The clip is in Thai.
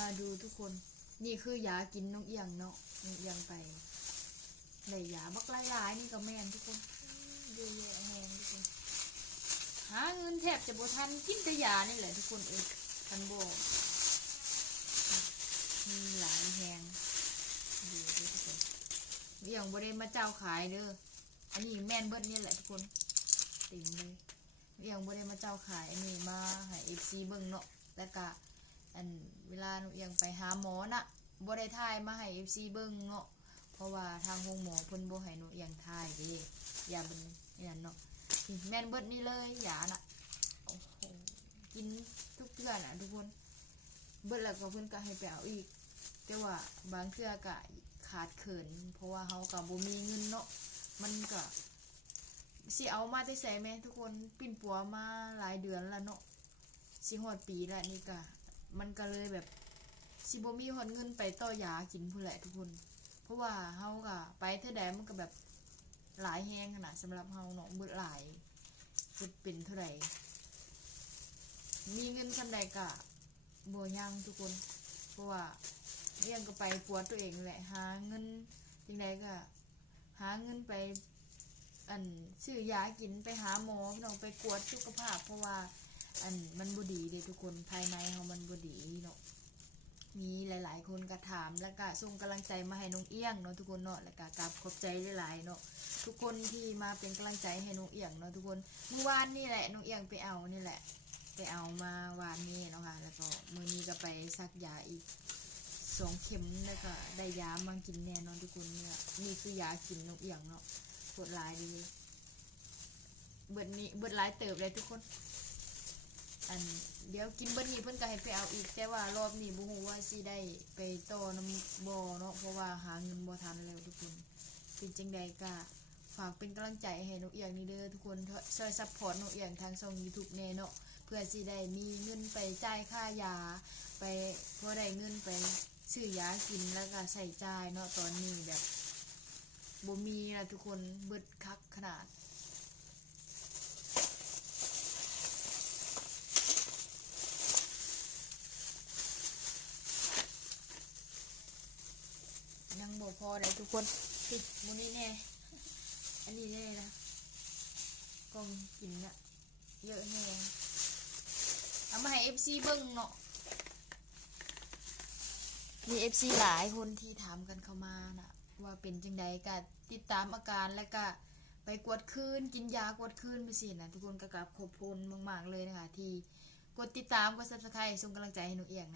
มาดูทุกคนนี่คือยากินนกเอียงเนาะนกเอียงไปได้ยาบักหลายๆนี่ก็แม่นทุกคนเยอะแยะแหงทุกคนหาเงินแทบจะบ่ทันกินแต่ยานี่แหละทุกคนทันบ่มีหลายแหงดูทุกคนเอียงบ่ได้มาเจ้าขายเด้ออันนี้แม่นเบิดนี่แหละทุกคนติ่งเลยเอียงบ่ได้มาเจ้าขายอันนี้มาให้ FC เบิ่งเนาะแล้วก็อันเวลาหนูเอียงไปหาหมอน่ะบ่ได้ถ่ายมาให้ FC เบิ่งเนาะเพราะว่าทางโรงหมอเพิ่นบ่ให้หนูเอียงถ่ายเด้ยาเบิ่งนี่เนาะแม่นเบิดนี่เลยยาน่ะโอ้โหกินทุกเดือนอ่ะทุกคนเบิดแล้วก็เพิ่นก็ให้ไปเอาอีกแต่ว่าบางเทื่อก็ขาดเขินเพราะว่าเฮาก็บ่มีเงินเนาะมันก็สิเอามาได้ใส่แม่ทุกคนปิ่นปัวมาหลายเดือนแล้วเนาะสิฮอดปีแล้วนี่ก็มันก็เลยแบบสิบ่มีฮอดเงินไปต่อยากินพุ่นแหละทุกคนเพราะว่าเฮาก็ไปเท่าใดมันก็แบบหลายแฮงขนาดสำหรับเฮาเนาะเบิดหลายเบิดเป็นเท่าใดมีเงินส่ำใดก็บ่ยังทุกคนเพราะว่าเลี้ยงก็ไปปัวตัวเองแหละหาเงินจังไดก็หาเงินไปอันซื้อยากินไปหาหมอพี่น้องไปกวดสุขภาพเพราะว่าอันมันบ่ดีเด้ทุกคนภายในเฮามันบ่ดีเนาะมีหลายๆคนก็ถามแล้วก็ส่งกำลังใจมาให้น้องเอี้ยงเนาะทุกคนเนาะแล้วก็กราบขอบใจหลายๆเนาะทุกคนที่มาเป็นกำลังใจให้น้องเอี้ยงเนาะทุกคนเมื่อวานนี่แหละน้องเอี้ยงไปเอานี่แหละไปเอามาวานนี้เนาะค่ะแล้วก็มื้อนี้ก็ไปซักยาอีก2 เข็มแล้วก็ได้ยามากินแน่นอนทุกคนเนี่ยนี่คือยากินน้องเอี้ยงเนาะปวดหลายดีเบิดนี้เบิดหลายเติบเลยทุกคนอันเดี๋ยวกินเบิดนี้เพิ่นก็ให้ไปเอาอีกแต่ว่ารอบนี้บ่ฮู้ว่าสิได้ไปต่อน้ำบ่เนาะเพราะว่าหาเงินบ่ทันแล้วทุกคนเป็นจังใดก็ฝากเป็นกำลังใจให้นกเอียงนี่เด้อทุกคนช่วยซัพพอร์ตนกเอียงทางช่อง YouTube แน่เนาะเพื่อสิได้มีเงินไปจ่ายค่ายาไปพอได้เงินไปซื้อยากินแล้วก็ใช้จ่ายเนาะตอนนี้แบบบ่มีนะทุกคนเบิดคักขนาดยังบ่พอเลยทุกคนติดมูนี่แน่อันนี้แน่นะกองกินอะเยอะแน่เอามาให้ FC เบิ่งเนาะมี FC หลายคนที่ถามกันเข้ามานะว่าเป็นจังใดก็ติดตามอาการแล้วก็ไปกวดคืนกินยากวดคืนไปสินะทุกคนก็ขอบคุณมากๆเลยนะคะที่กดติดตามกด Subscribe ส่งกำลังใจให้หนูเอียงนะ